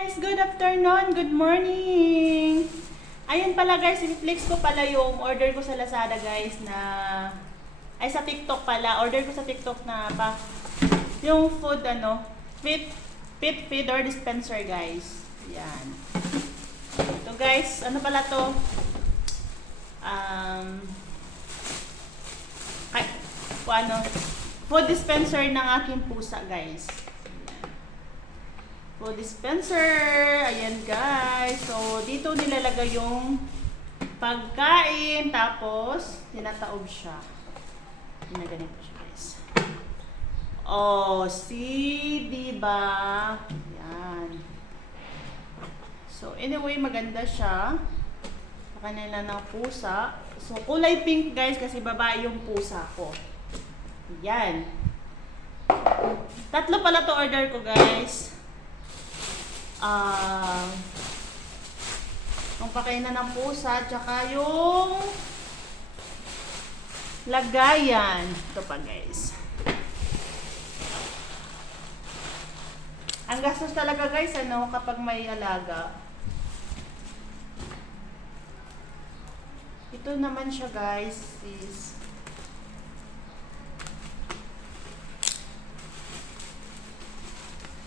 guys! Good afternoon! Good morning! Ayun pala guys, i-flex ko pala yung order ko sa Lazada guys na... Ay sa TikTok pala. Order ko sa TikTok na pa... Yung food pit feeder dispenser guys. Yan. Ito guys, ano pala to? Food dispenser ng aking pusa guys. Food dispenser. Ayan guys. So, dito nilalagay yung pagkain. Tapos, tinataob siya. Ginaganito siya guys. Oh, see? Diba? Ayan. So, anyway, maganda siya. Sa kanila ng pusa. So, kulay pink guys kasi babae yung pusa ko. Ayan. Tatlo pala to order ko guys. Yung pakainan ng pusa, tsaka yung lagayan. Ito pa guys. Ang gastos talaga guys, kapag may alaga. Ito naman siya guys, is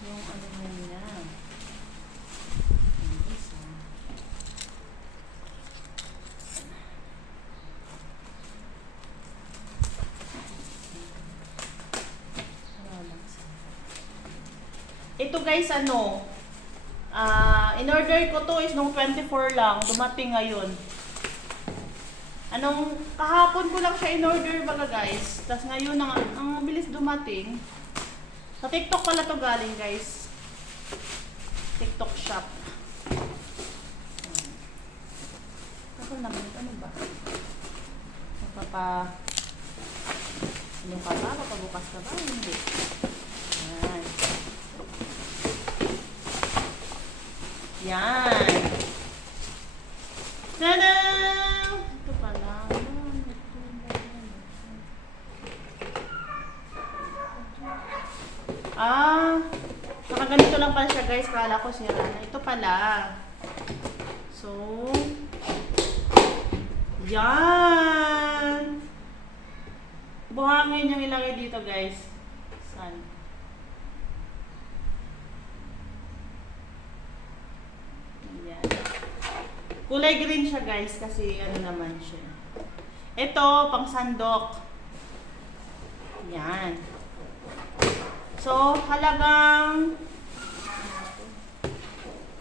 yung ano na niya. Ito guys, in-order ko to is nung 24 lang, dumating ngayon. Kahapon ko lang siya in-order baga guys. Tapos ngayon, ang bilis dumating. Sa TikTok pala to galing guys. TikTok shop. Ako naman, ano ba? Ano pa ba? Papabukas ka ba? Hindi. Ayan. Yan. Tada! Ito pala. Nakaganito lang pala siya guys. Kala ko sira na. Ito pala. So, yan. Buhangin yung ilagay dito guys. Saan? Kulay green siya guys kasi naman siya. Ito, pang sandok. Yan. So, halagang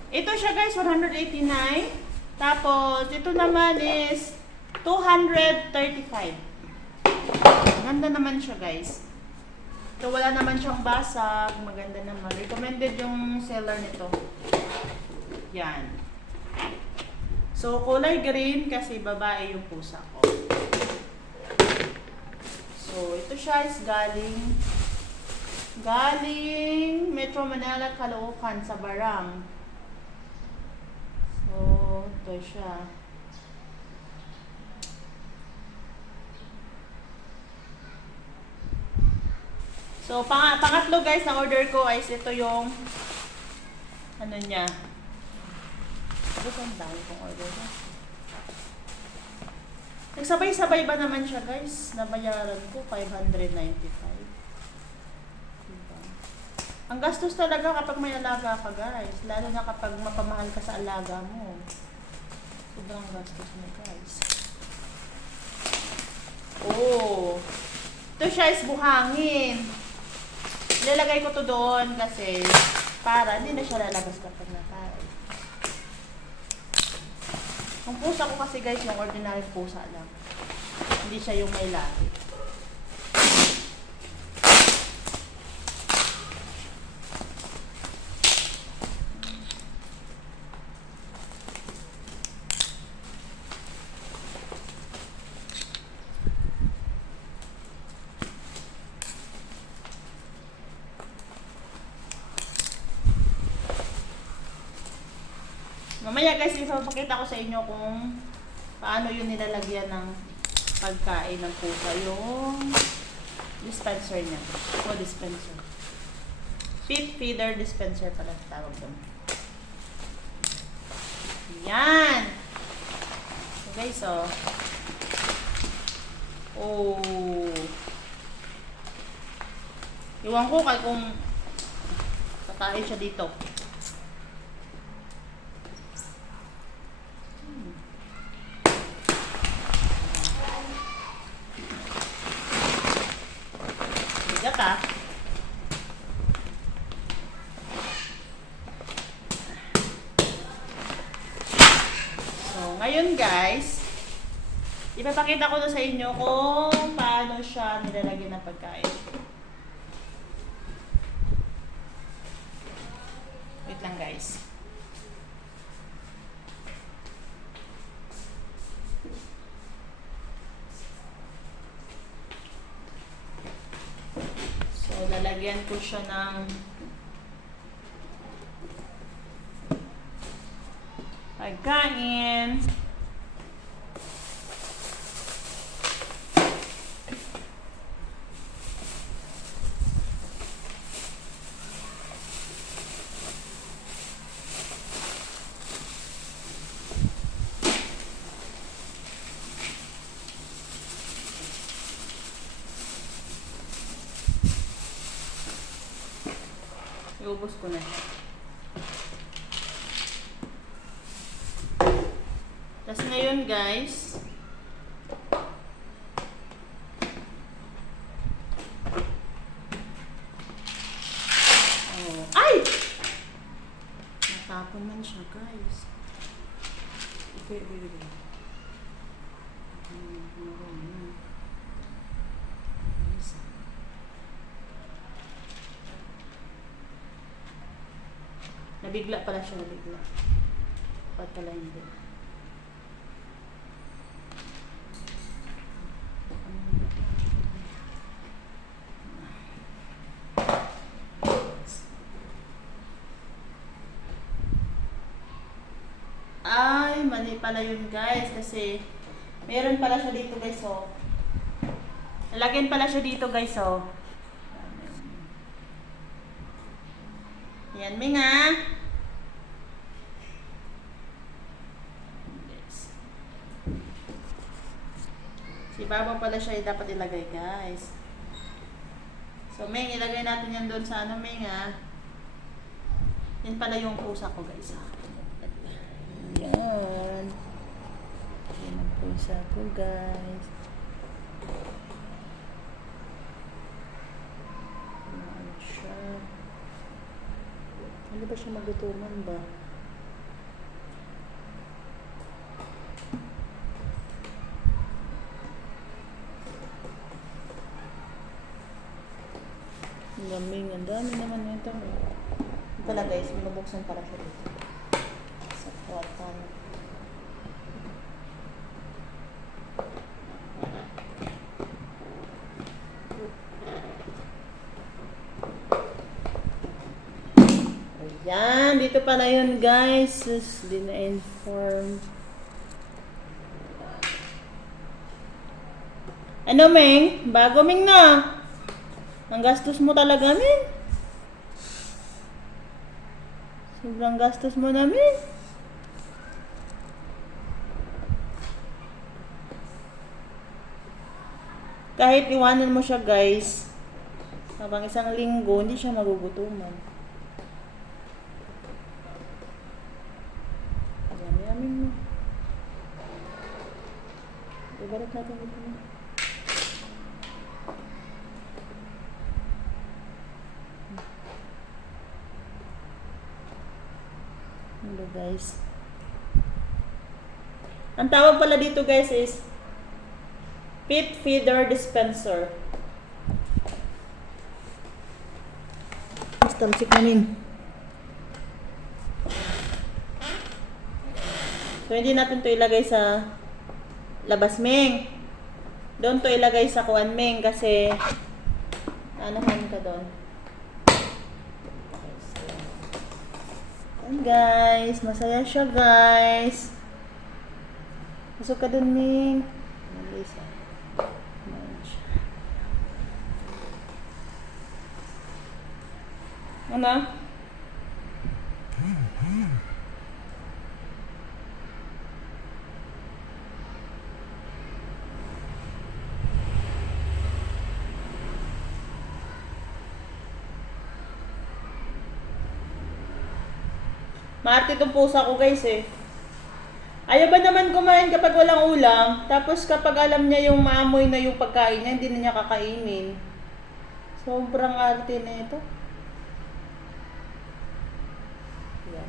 ito siya guys, 189. Tapos, ito naman is 235. Maganda naman siya guys. Ito wala naman siyang basag. Maganda naman. Recommended yung seller nito. Yan. So, kulay green kasi babae yung pusa ko. So, ito siya is galing Metro Manila, Caloocan sa Barang. So, ito siya. So, pangatlo guys na order ko is ito yung niya. Tapos ang dami kong order na. Nagsabay-sabay ba naman siya guys? Nabayaran ko 595. Diba? Ang gastos talaga kapag may alaga ka guys. Lalo na kapag mapamahal ka sa alaga mo. Sobrang gastos mo guys. Oh! Ito siya is buhangin. Ilalagay ko to doon kasi para hindi na siya lalabas kapag nakain. Ang pusa ko kasi guys, yung ordinary pusa lang. Hindi siya yung may lahi. Mamaya guys, ipapakita ko sa inyo kung paano yun nilalagyan ng pagkain ng pusa. Yung dispenser niya. O dispenser. Pit feeder dispenser pala tawag doon. Yan. So guys, oh. Oh. Iwan ko kung kakain siya dito. Bigat ah. So, ngayon guys, ipapakita ko na sa inyo kung paano siya nilalagyan ng pagkain. Wait lang guys. So, lalagyan ko siya ng pagkain. Iubos ko na siya. Tapos ngayon guys, oh, ay! Natapon man siya guys. Okay. Nabigla pala siya, nabigla. Ba't pala hindi? Ay, mali pala yun guys. Kasi, meron pala siya dito guys, oh. Nalagyan pala siya dito guys, oh. Yan, Ming, ah. Yes. Si Baba pala siya dapat ilagay, guys. So, Ming, ilagay natin yan doon sa ano, Ming, ah. Yan pala yung pusa ko, guys, ah. Yan. Yan ang pusa ko, guys. Yan siya. Hindi ba siya magutuman ba? Ang dami naman nito. Ito pala guys, binubuksan pala siya dito. Sa kwartan. Ayan, dito pala yun guys. Di na-inform. Ano, Ming? Bago, Ming, na. Ang gastos mo talaga, Ming. Sobrang gastos mo na, Ming. Kahit iwanan mo siya, guys, habang isang linggo, hindi siya magugutuman. Yummy mo. Ibalik natin dito na. Hello guys. Ang tawag pala dito guys is pit feeder dispenser. Mas tamsik na rin. So hindi natin to ilagay sa labas, Ming. Doon to ilagay sa kuwan, Ming, kasi anahan ka doon. Ayan guys, masaya siya guys. Pasok ka dun, Ming. Ano? Maarte itong pusa ko guys eh. Ayaw ba naman kumain kapag walang ulam, tapos kapag alam niya yung maamoy na yung pagkain niya, hindi na niya kakainin. Sobrang arte na ito. Yan.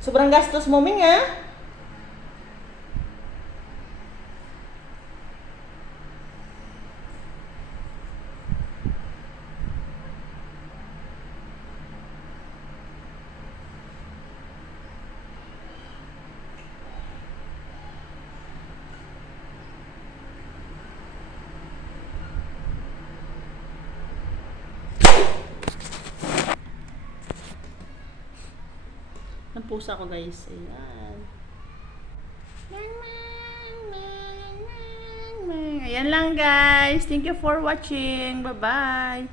Sobrang gastos mo, Ming, ha? Ang pusa ko guys. Ayan. Ayan lang guys. Thank you for watching. Bye-bye.